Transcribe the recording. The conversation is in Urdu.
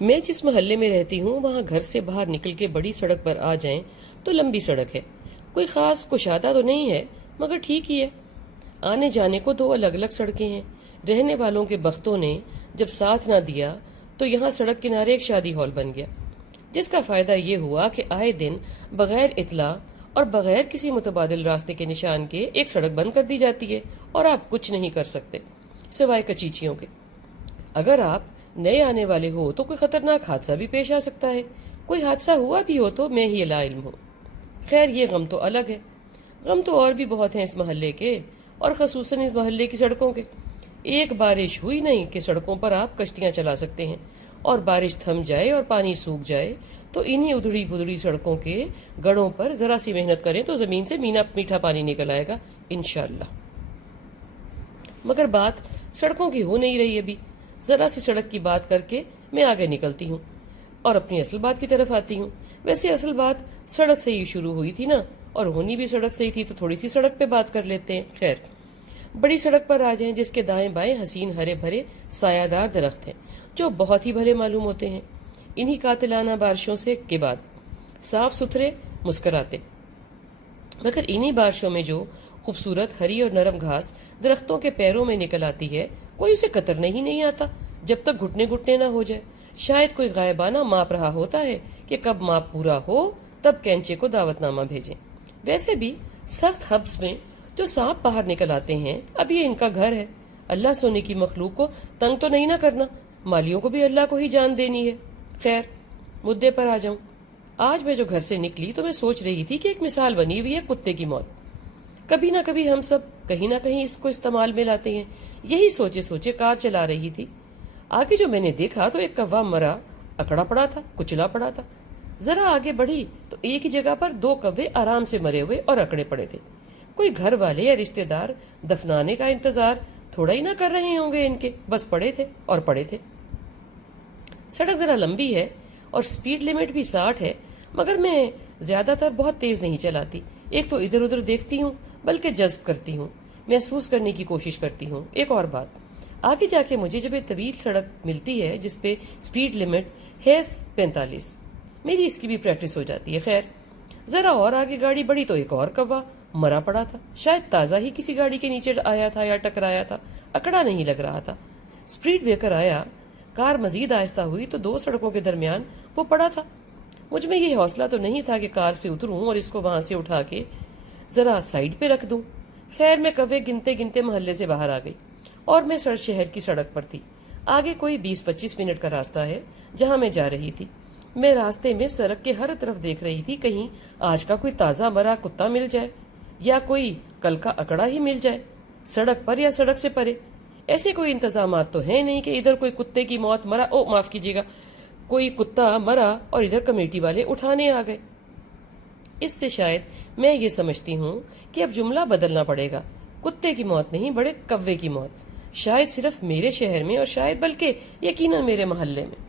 میں جس محلے میں رہتی ہوں وہاں گھر سے باہر نکل کے بڑی سڑک پر آ جائیں تو لمبی سڑک ہے، کوئی خاص کشادہ تو نہیں ہے مگر ٹھیک ہی ہے۔ آنے جانے کو دو الگ الگ سڑکیں ہیں۔ رہنے والوں کے بختوں نے جب ساتھ نہ دیا تو یہاں سڑک کنارے ایک شادی ہال بن گیا، جس کا فائدہ یہ ہوا کہ آئے دن بغیر اطلاع اور بغیر کسی متبادل راستے کے نشان کے ایک سڑک بند کر دی جاتی ہے اور آپ کچھ نہیں کر سکتے سوائے کچیچیوں کے۔ اگر آپ نئے آنے والے ہو تو کوئی خطرناک حادثہ بھی پیش آ سکتا ہے، کوئی حادثہ ہوا بھی ہو تو میں ہی لا علم ہوں۔ خیر یہ غم تو الگ ہے، غم تو اور بھی بہت ہیں اس محلے کے، اور خصوصاً اس محلے کی سڑکوں کے۔ ایک بارش ہوئی نہیں کہ سڑکوں پر آپ کشتیاں چلا سکتے ہیں، اور بارش تھم جائے اور پانی سوکھ جائے تو انہی ادھڑی بدھڑی سڑکوں کے گڑوں پر ذرا سی محنت کریں تو زمین سے میٹھا پانی نکل آئے گا انشاءاللہ۔ مگر بات سڑکوں کی ہو نہیں رہی ابھی۔ ذرا سی سڑک کی بات کر کے میں آگے نکلتی ہوں اور اپنی اصل بات کی طرف آتی ہوں۔ ویسے اصل بات سڑک سے ہی شروع ہوئی تھی نا، اور ہونی بھی سڑک سے ہی تھی، تو تھوڑی سی سڑک پہ بات کر لیتے ہیں۔ خیر بڑی سڑک پر آ جائیں جس کے دائیں بائیں حسین ہرے بھرے سایہ دار درخت ہیں جو بہت ہی بھلے معلوم ہوتے ہیں انہی قاتلانہ بارشوں سے کے بعد، صاف ستھرے مسکراتے۔ مگر انہی بارشوں میں جو خوبصورت ہری اور نرم گھاس درختوں کے پیروں میں نکل آتی ہے کوئی اسے کترنے ہی نہیں آتا جب تک گھٹنے گھٹنے نہ ہو جائے۔ شاید کوئی غائبانہ ماپ رہا ہوتا ہے کہ کب ماپ پورا ہو تب کینچے کو دعوت نامہ بھیجیں۔ ویسے بھی سخت حبس میں جو سانپ باہر نکل آتے ہیں اب یہ ان کا گھر ہے۔ اللہ سونے کی مخلوق کو تنگ تو نہیں نہ کرنا، مالیوں کو بھی اللہ کو ہی جان دینی ہے۔ خیر مدعے پر آ جاؤں۔ آج میں جو گھر سے نکلی تو میں سوچ رہی تھی کہ ایک مثال بنی ہوئی ہے کتے کی موت۔ کبھی نہ کبھی ہم سب کہیں نہ کہیں اس کو استعمال میں لاتے ہیں۔ یہی سوچے سوچے کار چلا رہی تھی، آگے جو میں نے دیکھا تو ایک کوا مرا اکڑا پڑا تھا، کچلا پڑا تھا۔ ذرا آگے بڑھی تو ایک ہی جگہ پر دو کوے آرام سے مرے ہوئے اور اکڑے پڑے تھے۔ کوئی گھر والے یا رشتہ دار دفنانے کا انتظار تھوڑا ہی نہ کر رہے ہوں گے ان کے، بس پڑے تھے اور پڑے تھے۔ سڑک ذرا لمبی ہے اور سپیڈ لیمٹ بھی 60 ہے، مگر میں زیادہ تر بہت تیز نہیں چلاتی۔ ایک تو ادھر ادھر دیکھتی ہوں بلکہ جذب کرتی ہوں، محسوس کرنے کی کوشش کرتی ہوں۔ ایک اور بات، آگے جا کے مجھے جب ایک طویل سڑک ملتی ہے جس پہ سپیڈ لمٹ ہے 45، میری اس کی بھی پریکٹس ہو جاتی ہے۔ خیر ذرا اور آگے گاڑی بڑھی تو ایک اور کوا مرا پڑا تھا، شاید تازہ ہی کسی گاڑی کے نیچے آیا تھا یا ٹکرایا تھا، اکڑا نہیں لگ رہا تھا۔ سپیڈ بریکر آیا، کار مزید آہستہ ہوئی تو دو سڑکوں کے درمیان وہ پڑا تھا۔ مجھ میں یہ حوصلہ تو نہیں تھا کہ کار سے اتروں اور اس کو وہاں سے اٹھا کے ذرا سائیڈ پہ رکھ دوں۔ خیر میں کوے گنتے گنتے محلے سے باہر آ گئی اور میں شہر کی سڑک پر تھی۔ آگے کوئی 20-25 منٹ کا راستہ ہے جہاں میں جا رہی تھی۔ میں راستے میں سڑک کے ہر طرف دیکھ رہی تھی، کہیں آج کا کوئی تازہ مرا کتا مل جائے یا کوئی کل کا اکڑا ہی مل جائے، سڑک پر یا سڑک سے پرے۔ ایسے کوئی انتظامات تو ہیں نہیں کہ ادھر کوئی کتے کی موت مرا، معاف کیجیے گا، کوئی کتا مرا اور ادھر کمیٹی والے اٹھانے آ گئے۔ اس سے شاید میں یہ سمجھتی ہوں کہ اب جملہ بدلنا پڑے گا، کتے کی موت نہیں بڑے کوے کی موت، شاید صرف میرے شہر میں اور شاید بلکہ یقیناً میرے محلے میں۔